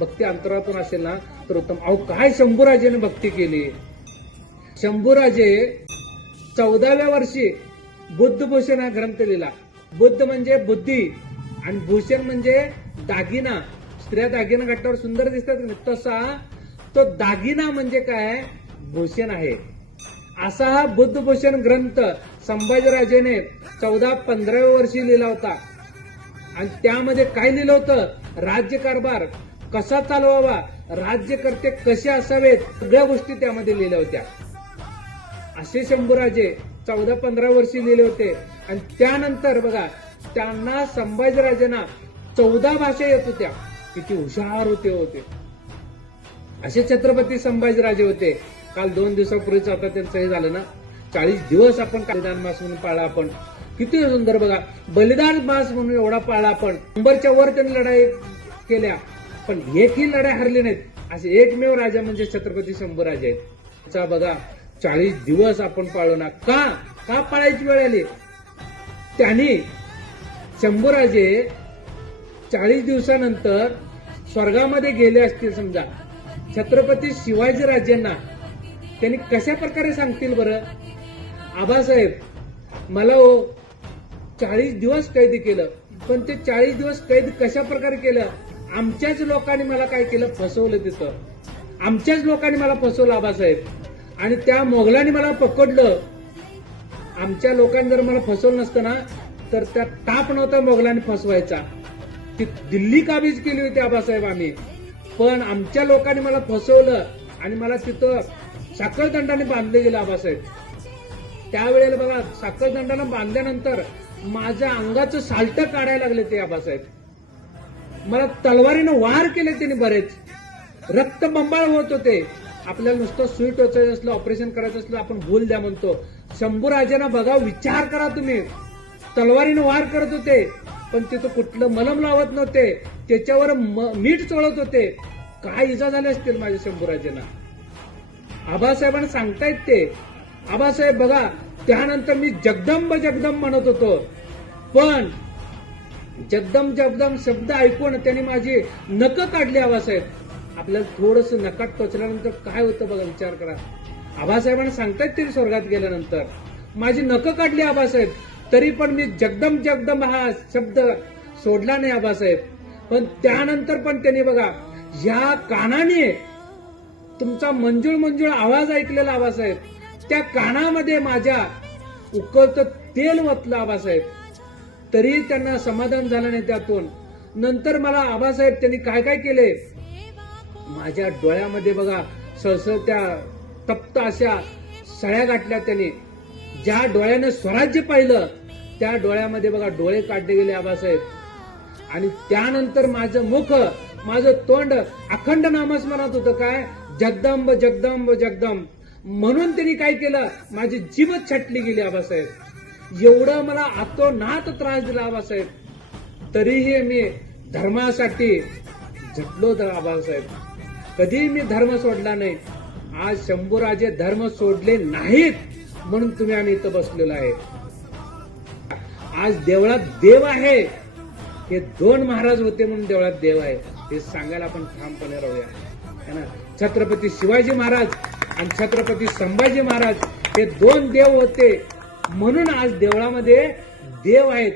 भक्ती अंतरातून असेल ना तर उत्तम. अहो काय शंभूराजेने भक्ती केली. शंभूराजे 14व्या वर्षी बुद्धभूषण हा ग्रंथ लिहिला. बुद्ध म्हणजे बुद्धी आणि भूषण म्हणजे दागिना. स्त्रिया दागिना घातल्यावर सुंदर दिसतात, तसा तो दागिना म्हणजे काय, भूषण आहे. असा हा बुद्धभूषण ग्रंथ संभाजीराजेने 14-15व्या वर्षी लिहिला होता. आणि त्यामध्ये काय लिहिलं होतं, राज्यकारभार कसा चालवावा, राज्यकर्ते कसे असावेत, सगळ्या गोष्टी त्यामध्ये लिहिल्या होत्या. असे शंभूराजे 14-15 वर्षी लिहिले होते. आणि त्यानंतर बघा त्यांना संभाजीराजांना 14 भाषा येत होत्या. किती हुशार होते. असे छत्रपती संभाजीराजे होते. काल 2 दिवसापूर्वीच आता त्यांचं हे झालं ना, 40 दिवस आपण बलिदान मास म्हणून पाळला. आपण किती सुंदर बघा, बलिदान मास म्हणून एवढा पाळला आपण. 100च्या वर त्यांनी लढाई केल्या पण एकही लढाई हरली नाहीत. असे एकमेव राजा म्हणजे छत्रपती शंभूराजे आहेत. त्याचा बघा 40 दिवस आपण पाळलो ना. का पाळायची वेळ आली. त्यांनी शंभूराजे 40 दिवसानंतर स्वर्गामध्ये गेले असतील समजा, छत्रपती शिवाजीराजेंना त्यांनी कशा प्रकारे सांगतील बरं, आबासाहेब मला 40 दिवस कैद केलं, पण ते 40 दिवस कैद कशा प्रकारे केलं, आमच्याच लोकांनी मला काय केलं, फसवलं. तिथं आमच्याच लोकांनी मला फसवलं आबासाहेब. आणि त्या मोगलांनी मला पकडलं. आमच्या लोकांनी जर मला फसवलं नसतं ना तर त्या टाप नव्हता मोगलांनी फसवायचा. ती दिल्ली काबीज केली होती आबासाहेब आम्ही, पण आमच्या लोकांनी मला फसवलं आणि मला तिथं साखळदंडाने बांधले गेले आबासाहेब. त्यावेळेला बघा साखळदंडाने बांधल्यानंतर माझ्या अंगाचं साल्ट काढायला लागले ते आबासाहेब. मला तलवारीनं वार केले त्यांनी बरेच. रक्तबंबाळ होत होते. आपल्याला नुसतं सुई टोचायचं असलं, ऑपरेशन करायचं असलं, आपण भूल द्या म्हणतो. शंभूराजांना बघा, विचार करा तुम्ही. तलवारीनं वार करत होते पण तिथं कुठलं मलम लावत नव्हते, त्याच्यावर मीठ चोळत होते. काय इजा झाले असतील माझ्या शंभूराजांना. आबासाहेबांना सांगतायत ते. आबासाहेब बघा, त्यानंतर मी जगदंब जगदंब म्हणत होतो, पण जगदम जगदम शब्द ऐकून त्यांनी माझी नख काढली. आबासाहेब आपल्याला थोडस नकात टोचल्यानंतर काय होतं बघा, विचार करा. आबासाहेबांना सांगतायत तरी स्वर्गात गेल्यानंतर माझी नख काढली आबासाहेब, तरी पण मी जगदम जगदम हा शब्द सोडला नाही आबासाहेब. पण त्यानंतर पण त्यांनी बघा या कानाने तुमचा मंजूळ मंजूळ आवाज ऐकलेला आबासाहेब, त्या कानामध्ये माझ्या उकळतं तेल वतलं आबासाहेब, तरी त्यांना समाधान झालं नाही त्यातून. नंतर मला आबासाहेब त्यांनी काय काय केले, माझ्या डोळ्यामध्ये बघा सळसळत्या तप्त अशा सळ्या गाठल्या त्यांनी. ज्या डोळ्यानं स्वराज्य पाहिलं त्या डोळ्यामध्ये बघा डोळे काढले गेले आबासाहेब. आणि त्यानंतर माझं मुख, माझं तोंड अखंड नामस्मरणात होतं. काय, जगदंब जगदंब जगदंब म्हणून त्यांनी काय केलं, माझी जीवच छटली गेली आबासाहेब. एवढं मला अतोनात त्रास दिला आबासाहेब, तरीही मी धर्मासाठी झटलो तर आबासाहेब. कधी मी धर्म सोडला नाही. आज शंभूराजे धर्म सोडले नाहीत म्हणून तुम्ही आम्ही इथं बसलेलो आहे. आज देवळात देव आहे. हे 2 महाराज होते म्हणून देवळात देव आहे, हे सांगायला आपण ठामपणे राहूया, है ना. छत्रपती शिवाजी महाराज आणि छत्रपती संभाजी महाराज हे 2 देव होते म्हणून आज देवळामध्ये देव आहेत.